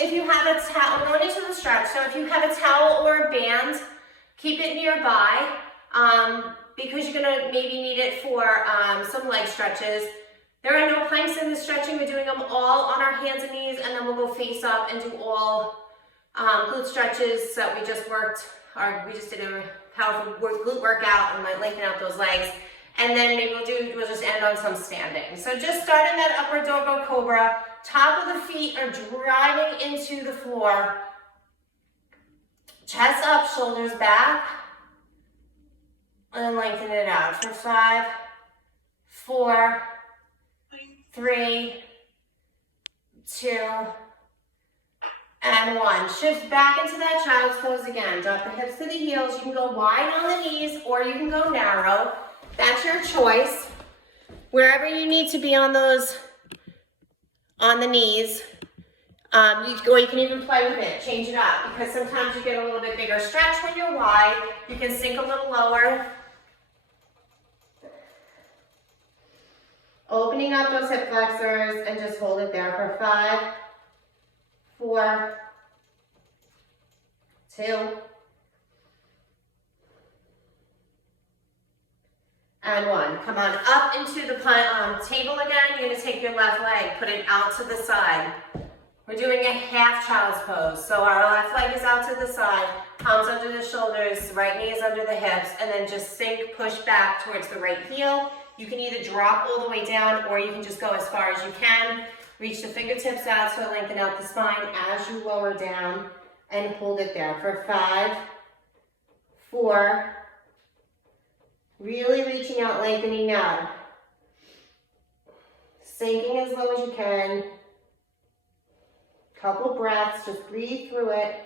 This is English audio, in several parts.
if you have a towel, we're going into the stretch, so if you have a towel or a band, keep it nearby, because you're gonna maybe need it for some leg stretches. There are no planks in the stretching. We're doing them all on our hands and knees, and then we'll go face up and do all glute stretches that we just worked, or we just did a powerful glute workout and like lengthen out those legs. And then maybe we'll just end on some standing. So just start in that upward dog or cobra. Top of the feet are driving into the floor. Chest up, shoulders back. And lengthen it out for 5, 4, 3, 2, and 1. Shift back into that child's pose again. Drop the hips to the heels. You can go wide on the knees or you can go narrow. That's your choice. Wherever you need to be on those, on the knees, or you can even play with it, change it up, because sometimes you get a little bit bigger stretch when you're wide. You can sink a little lower. Opening up those hip flexors and just hold it there for 5, 4, 2, and 1. Come on up into the table again. You're going to take your left leg, put it out to the side. We're doing a half child's pose. So our left leg is out to the side, palms under the shoulders, right knee is under the hips, and then just sink, push back towards the right heel. You can either drop all the way down or you can just go as far as you can. Reach the fingertips out so lengthen out the spine as you lower down and hold it there for 5, 4, really reaching out, lengthening out. Sinking as low as you can. Couple breaths, just breathe through it.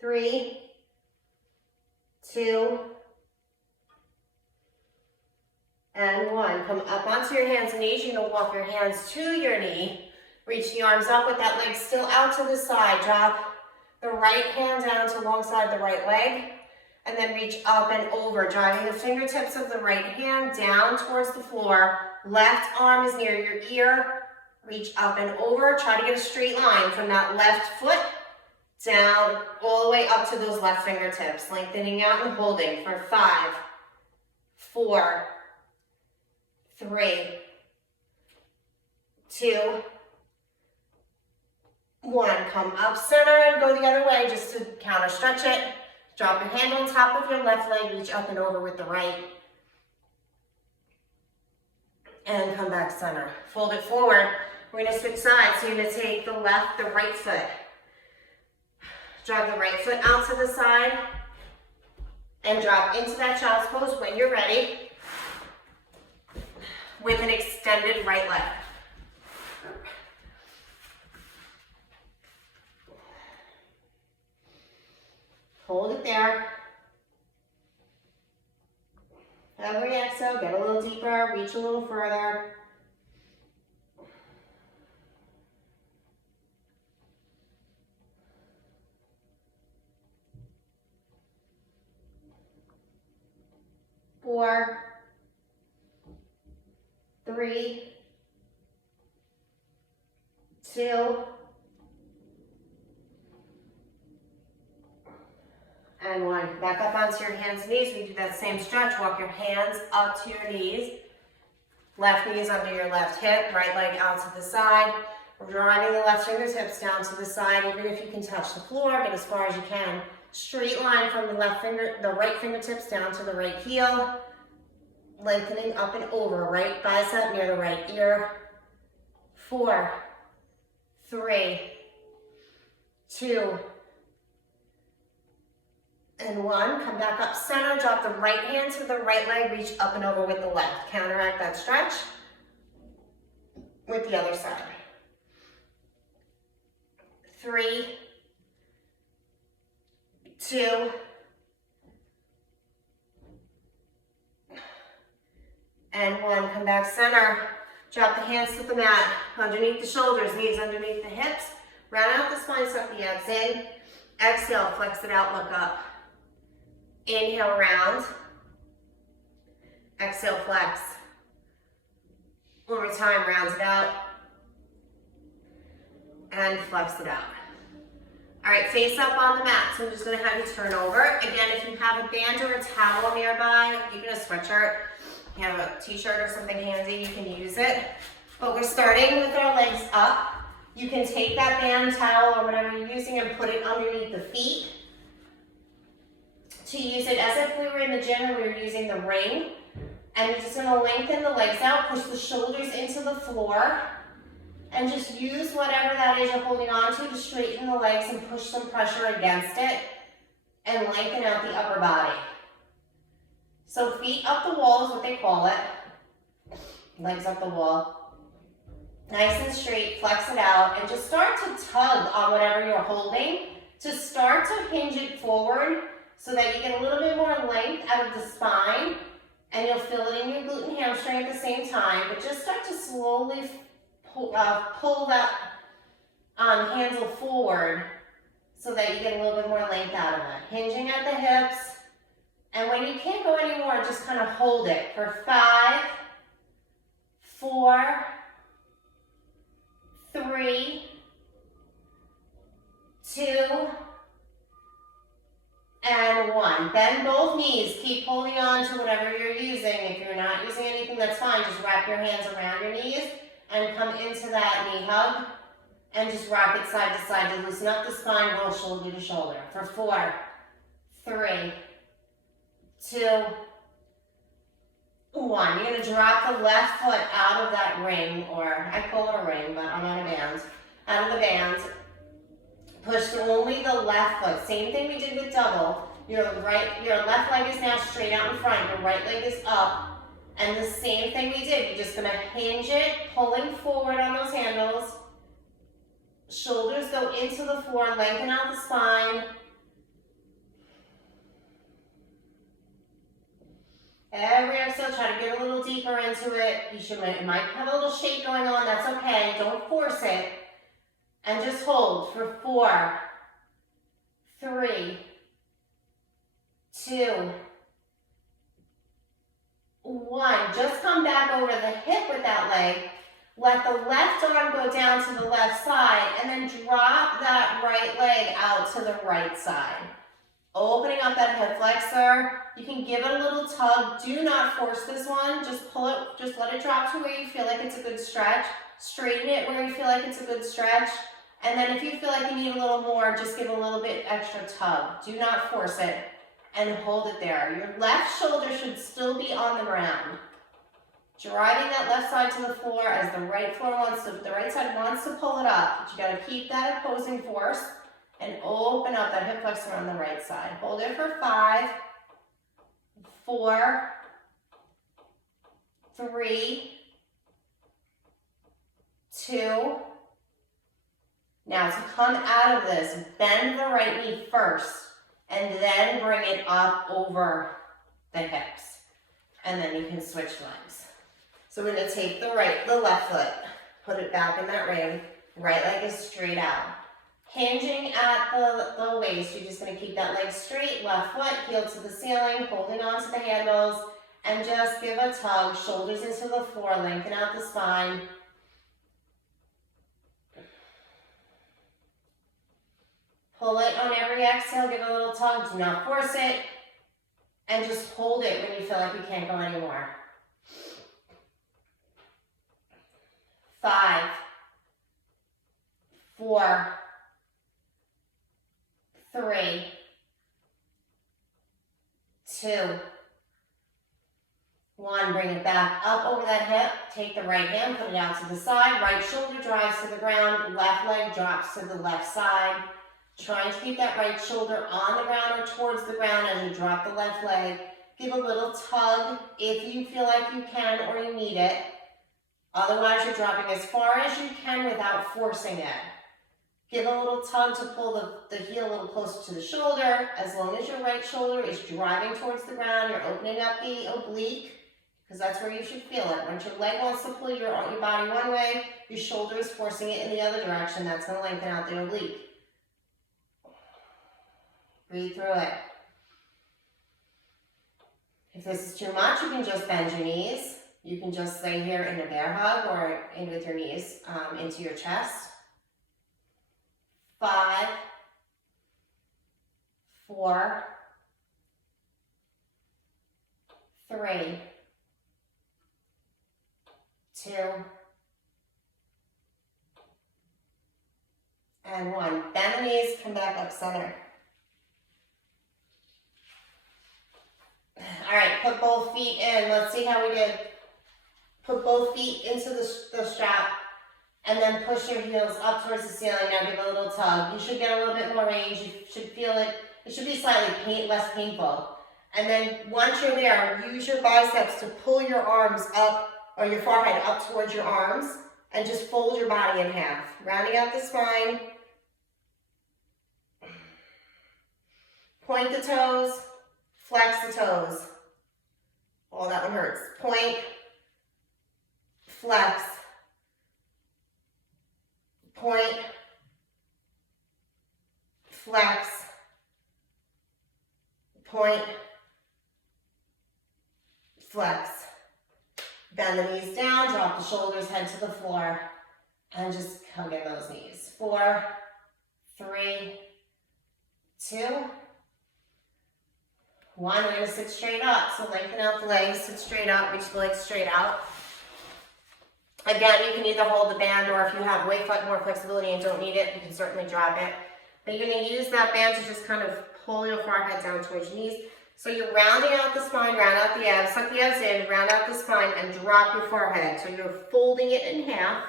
Three, 2, and 1. Come up onto your hands and knees. You're going to walk your hands to your knee. Reach the arms up with that leg still out to the side. Drop the right hand down to alongside the right leg. And then reach up and over, driving the fingertips of the right hand down towards the floor. Left arm is near your ear. Reach up and over. Try to get a straight line from that left foot down all the way up to those left fingertips. Lengthening out and holding for 5, 4, 3, 2, 1. Come up center and go the other way just to counter stretch it. Drop your hand on top of your left leg, reach up and over with the right. And come back center. Fold it forward. We're going to switch sides. So you're going to take the right foot. Drive the right foot out to the side. And drop into that child's pose when you're ready. With an extended right leg. Hold it there. Every exhale, get a little deeper, reach a little further. Four, 3, 2, and 1. Back up onto your hands and knees. We do that same stretch. Walk your hands up to your knees. Left knee is under your left hip. Right leg out to the side. We're driving the left fingertips down to the side. Even if you can touch the floor, get as far as you can. Straight line from the right fingertips down to the right heel. Lengthening up and over. Right bicep near the right ear. 4, 3, 2, and 1. Come back up center. Drop the right hand to the right leg. Reach up and over with the left. Counteract that stretch with the other side. 3, 2, and 1. Come back center. Drop the hands to the mat. Underneath the shoulders, knees underneath the hips. Round out the spine, suck the abs in. Exhale, flex it out, look up. Inhale, round. Exhale, flex. One more time, round it out. And flex it out. All right, face up on the mat. So I'm just gonna have you turn over. Again, if you have a band or a towel nearby, even a sweatshirt, you have a t-shirt or something handy, you can use it. But we're starting with our legs up. You can take that band, towel, or whatever you're using and put it underneath the feet to use it as if we were in the gym and we were using the ring. And you're just gonna lengthen the legs out, push the shoulders into the floor, and just use whatever that is you're holding on to straighten the legs and push some pressure against it and lengthen out the upper body. So feet up the wall is what they call it. Legs up the wall. Nice and straight, flex it out, and just start to tug on whatever you're holding to start to hinge it forward so that you get a little bit more length out of the spine, and you'll feel it in your glute and hamstring at the same time, but just start to slowly pull that handle forward so that you get a little bit more length out of it. Hinging at the hips, and when you can't go anymore, just kind of hold it for 5, 4, 3, 2, and 1. Bend both knees. Keep holding on to whatever you're using. If you're not using anything, that's fine. Just wrap your hands around your knees and come into that knee hug and just rock it side to side to loosen up the spine, roll shoulder to shoulder. For 4, 3, 2, 1. You're going to drop the left foot out of that ring, or I call it a ring, but I'm on a band. Out of the band. Push only the left foot. Same thing we did with double. Your left leg is now straight out in front. Your right leg is up. And the same thing we did. You're just going to hinge it, pulling forward on those handles. Shoulders go into the floor, lengthen out the spine. Every exhale, try to get a little deeper into it. It might have a little shake going on. That's okay. Don't force it. And just hold for 4, 3, 2, 1. Just come back over the hip with that leg. Let the left arm go down to the left side, and then drop that right leg out to the right side. Opening up that hip flexor. You can give it a little tug. Do not force this one. Just pull it, just let it drop to where you feel like it's a good stretch. Straighten it where you feel like it's a good stretch. And then if you feel like you need a little more, just give a little bit extra tug. Do not force it, and hold it there. Your left shoulder should still be on the ground. Driving that left side to the floor as the right side wants to pull it up. But you gotta keep that opposing force and open up that hip flexor on the right side. Hold it for 5, 4, 3, 2. Now to come out of this, bend the right knee first and then bring it up over the hips. And then you can switch legs. So we're gonna take the left foot, put it back in that ring, right leg is straight out. Hinging at the waist, you're just gonna keep that leg straight, left foot, heel to the ceiling, holding on to the handles, and just give a tug, shoulders into the floor, lengthen out the spine. Pull it on every exhale, give a little tug, do not force it, and just hold it when you feel like you can't go anymore. 5, 4, 3, 2, 1. Bring it back up over that hip. Take the right hand, put it out to the side. Right shoulder drives to the ground. Left leg drops to the left side. Trying to keep that right shoulder on the ground or towards the ground as you drop the left leg. Give a little tug if you feel like you can or you need it. Otherwise, you're dropping as far as you can without forcing it. Give a little tug to pull the heel a little closer to the shoulder. As long as your right shoulder is driving towards the ground, you're opening up the oblique, because that's where you should feel it. Once your leg wants to pull your body one way, your shoulder is forcing it in the other direction. That's going to lengthen out the oblique. Breathe through it. If this is too much, you can just bend your knees. You can just lay here in a bear hug or in with your knees into your chest. 5, 4, 3, 2, and 1. Bend the knees, come back up center. All right, put both feet in. Let's see how we did. Put both feet into the strap and then push your heels up towards the ceiling. Now give a little tug. You should get a little bit more range. You should feel it. It should be slightly less painful. And then once you're there, use your biceps to pull your arms up, or your forehead up towards your arms, and just fold your body in half. Rounding out the spine. Point the toes, flex the toes. Oh, that one hurts. Point, flex, point, flex, point, flex. Bend the knees down, drop the shoulders, head to the floor, and just hug in those knees. 4, 3, 2, 1. We're going to sit straight up. So lengthen out the legs, sit straight up, reach the legs straight out. Again, you can either hold the band, or if you have way more flexibility and don't need it, you can certainly drop it. But you're going to use that band to just kind of pull your forehead down towards your knees. So you're rounding out the spine, round out the abs, suck the abs in, round out the spine, and drop your forehead. So you're folding it in half,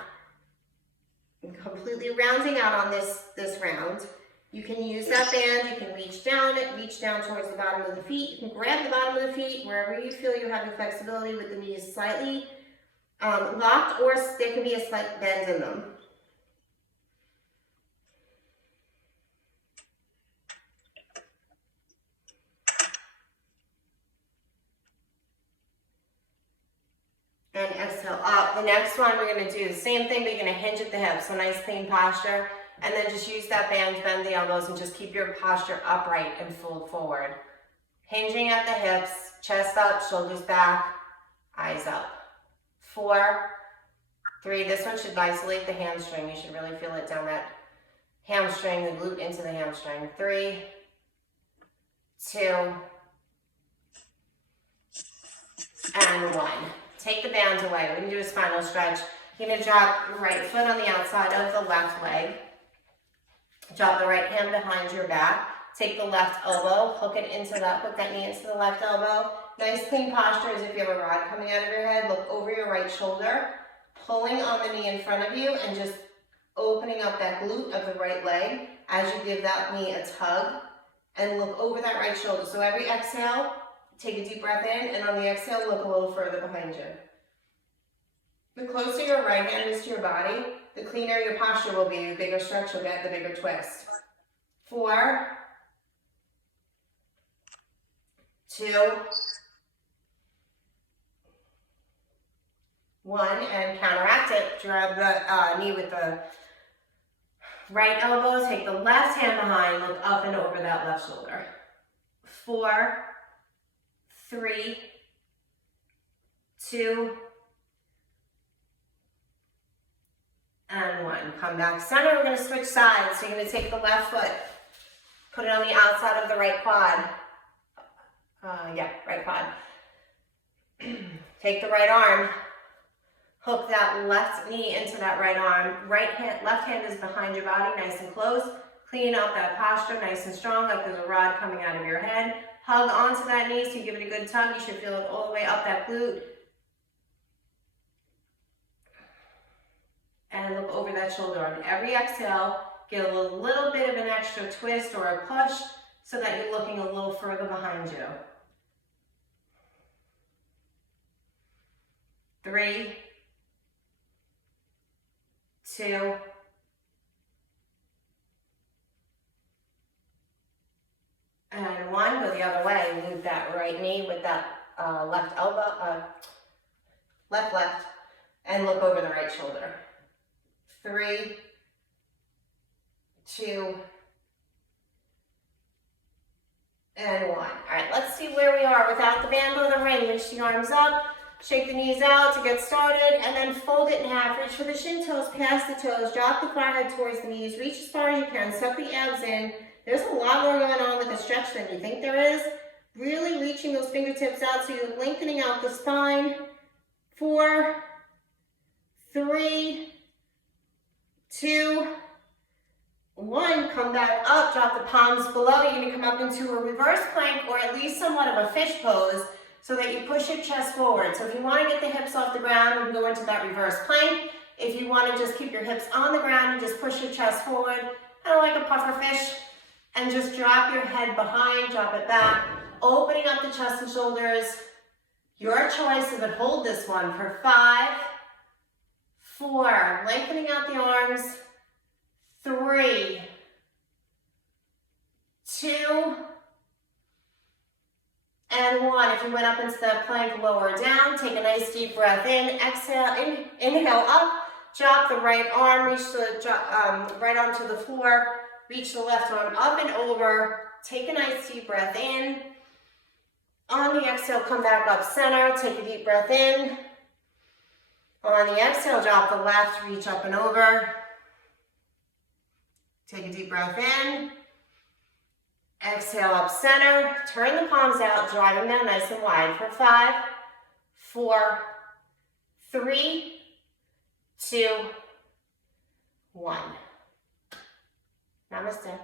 and completely rounding out on this round. You can use that band, you can reach down towards the bottom of the feet. You can grab the bottom of the feet wherever you feel you have the flexibility with the knees slightly locked, or there can be a slight bend in them. And exhale up. The next one, we're going to do the same thing, but you're going to hinge at the hips. So nice clean posture. And then just use that band to bend the elbows and just keep your posture upright and fold forward. Hinging at the hips, chest up, shoulders back, eyes up. 4, 3, this one should isolate the hamstring. You should really feel it down that hamstring, the glute into the hamstring. 3, 2, and 1. Take the band away. We're going to do a spinal stretch. You're going to drop your right foot on the outside of the left leg. Drop the right hand behind your back. Take the left elbow, hook that knee into the left elbow. Nice clean posture as if you have a rod coming out of your head. Look over your right shoulder, pulling on the knee in front of you and just opening up that glute of the right leg as you give that knee a tug, and look over that right shoulder. So every exhale, take a deep breath in, and on the exhale, look a little further behind you. The closer your right hand is to your body, the cleaner your posture will be, the bigger stretch you'll get, the bigger twist. 4, 2, 1, and counteract it. Grab the knee with the right elbow, take the left hand behind, look up and over that left shoulder. 4, 3, 2, and 1. Come back center. We're going to switch sides. So you're going to take the left foot, put it on the outside of the right quad. Right quad. Take the right arm, hook that left knee into that right arm. Left hand is behind your body, nice and close. Clean up that posture, nice and strong, like there's a rod coming out of your head. Hug onto that knee, so you give it a good tug. You should feel it all the way up that glute. And look over that shoulder. On every exhale, get a little bit of an extra twist or a push so that you're looking a little further behind you. 3, 2, and 1. Go the other way. Move that right knee with that left elbow, left, and look over the right shoulder. 3, 2, and 1. All right, let's see where we are without the band or the ring. Reach the arms up, shake the knees out to get started, and then fold it in half. Reach for the shin toes, past the toes, drop the forehead towards the knees, reach as far as you can, suck the abs in. There's a lot more going on with the stretch than you think there is. Really reaching those fingertips out so you're lengthening out the spine. 4, 3, 2, 1. Come back up, drop the palms below. You're gonna come up into a reverse plank or at least somewhat of a fish pose so that you push your chest forward. So if you wanna get the hips off the ground, you can go into that reverse plank. If you wanna just keep your hips on the ground, you just push your chest forward, kind of like a puffer fish, and just drop your head behind, drop it back, opening up the chest and shoulders. Your choice, but hold this one for 5, 4, lengthening out the arms, 3, 2, and 1. If you went up into that plank, lower down, take a nice deep breath in, exhale, inhale up, drop the right arm, reach the right arm to the floor, reach the left arm up and over, take a nice deep breath in. On the exhale, come back up center, take a deep breath in. On the exhale, drop the left, reach up and over. Take a deep breath in. Exhale up center, turn the palms out, driving them nice and wide for 5, 4, 3, 2, 1. Namaste.